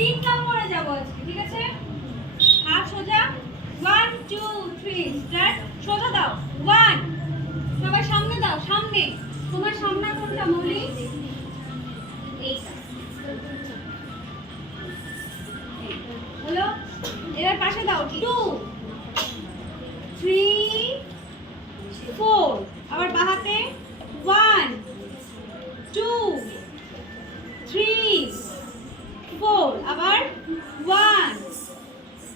3 নম্বরে যাব আজকে, ঠিক আছে? হাত সোজা, 1 2 3 স্টার্ট। সোজা দাও, 1, সবাই সামনে দাও, সামনে। তোমার সামনে কোনটা মৌলি? এইটা হলো। এর পাশে দাও, 2 3 4, আবার বাঁ হাতে 1 2 3 4, আবার 1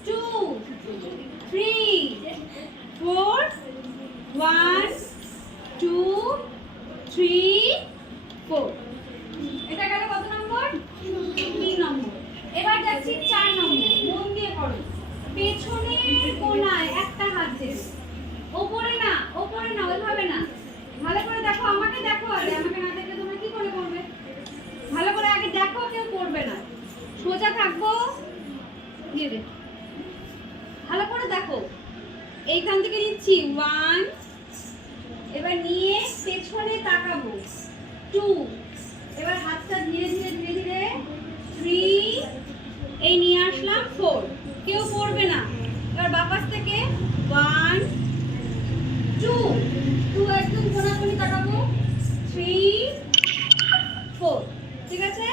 2 3 4 1 2 3 4। এটা গেল কত নম্বর? 3 নম্বর। এবার যাচ্ছি 4 নম্বর। মন দিয়ে করো। পেছনের কোণায় একটা হাত দেবে, ওপরে না ওইভাবে না। ভালো করে দেখো, আমাকে দেখো আগে, আমাকে না দেখলে তোমরা কি করে করবে? ভালো করে আগে দেখো, কেউ করবে না। সোজা থাকবো, দিয়ে দে। ভালো করে দেখো, এইখান থেকে নিচ্ছি 1, এবার নিয়ে পেছনে তাকাবো 2, এবার হাতটা ধীরে ধীরে ধীরে ধীরে 3, এই নিয়ে আসলাম 4। কেউ করবে না। এবার বাপাস থেকে 1 2 একদম কোণাকুণি তাকাবো 3 4। ঠিক আছে,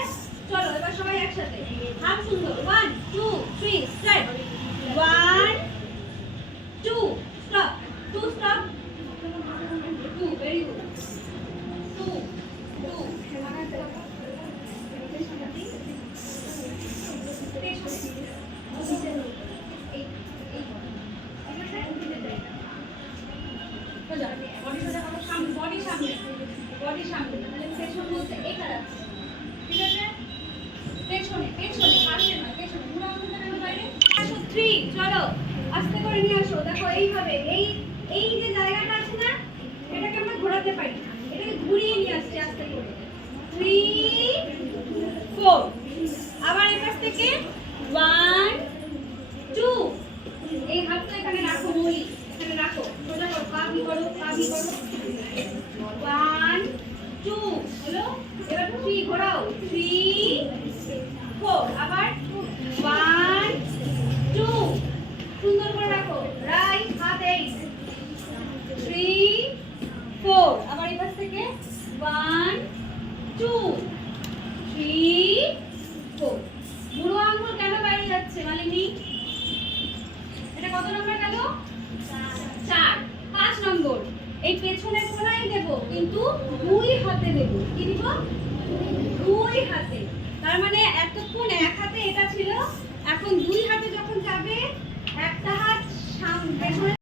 চলো এবার সবাই একসাথে হাত সুন্দর। 1 2 3 start. 1 2 stop, 2 stop, 2 very good, 2 2 body সামনে, তাহলে পেছন বলতে এটা রাখছি, ঠিক আছে? পেছনে পেছনে, পাশে না, পেছনে। পুরো আঙুলটা কেন বাইরে? আসো 3, চলো আস্তে করে নিয়ে আসো। দেখো এইভাবে, এই যে জায়গাটা আছে না, এটাকে আমরা ঘোরাতে পারি, এটাকে ঘুরিয়ে নিয়ে আসছি আস্তে করে। 3 4, আবার এই পাশ থেকে 1 2, এই হাতটা এখানে রাখো, মৌলি এখানে রাখো, সোজা করো, পা ভি করো, পা ভি করো। 1 2 হলো। এবার 3 ঘোরাও, 3 4, আবার 1 2, সুন্দর করে রাখো, রাইট হাত এই 3 4, আবার এই পাশ থেকে 1 2 3 4। বুড়ো আঙ্গুল কেন বাইরে যাচ্ছে মালিনী? এটা কত নম্বর গেল? 4। 5 নম্বর। এই পেছনের কোণায় দেব, কিন্তু 2 হাতে দেব। কি দিব? 2 হাতে। তার মানে এতক্ষণ এক হাতে এটা ছিল, এখন 2 হাতে যখন যাবে, একটা হাত সামনে পেছনে